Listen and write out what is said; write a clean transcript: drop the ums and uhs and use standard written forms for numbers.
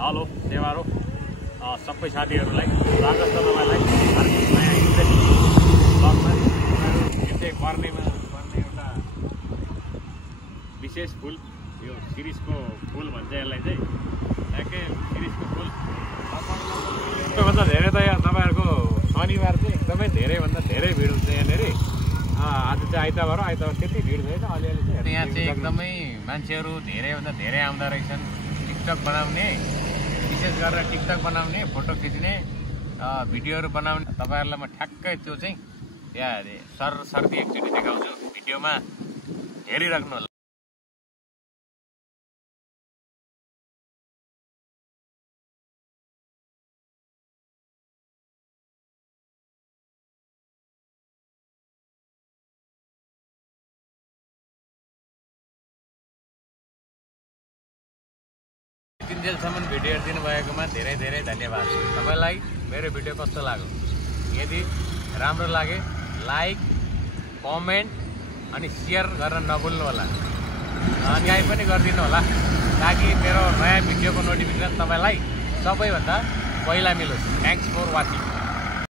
Hello नेवारो सबै साथीहरूलाई स्वागत छ तपाईँलाई अर्को नयाँ इन्ट्रेस्टिङ ब्लगमा पर्ने एउटा विशेष फुल यो शिरीषको फुल भन्छ यसलाई चाहिँ ठ्याक्कै शिरीषको फुल सबैभन्दा धेरै त यहाँ तपाईँहरूको शनिबार चाहिँ एकदमै धेरैभन्दा धेरै भिड हुन्छ यहाँनिर आज चाहिँ आइतबार त्यति भिड छैन अलिअलि चाहिँ यहाँ चाहिँ एकदमै मान्छेहरू धेरैभन्दा धेरै आउँदा रहेछन् टिकटक बनाउने विशेष गरेर टिकटक बनाउने फोटो खिच्ने भिडियोहरू बनाउने तपाईँहरूलाई म ठ्याक्कै त्यो चाहिँ यहाँ सर्दी एकचोटि देखाउँछु भिडियोमा हेरिराख्नु होला। दिनजेलसम्म भिडियो हेरिदिनु भएकोमा धेरै धेरै धन्यवाद। तपाईँलाई मेरो भिडियो कस्तो लाग्यो? यदि राम्रो लागे लाइक कमेन्ट अनि सेयर गर्न नभुल्नु होला, सब्सक्राइब पनि गरिदिनु होला ताकि मेरो नयाँ भिडियोको नोटिफिकेसन तपाईँलाई सबैभन्दा पहिला मिलोस्। Thanks for watching.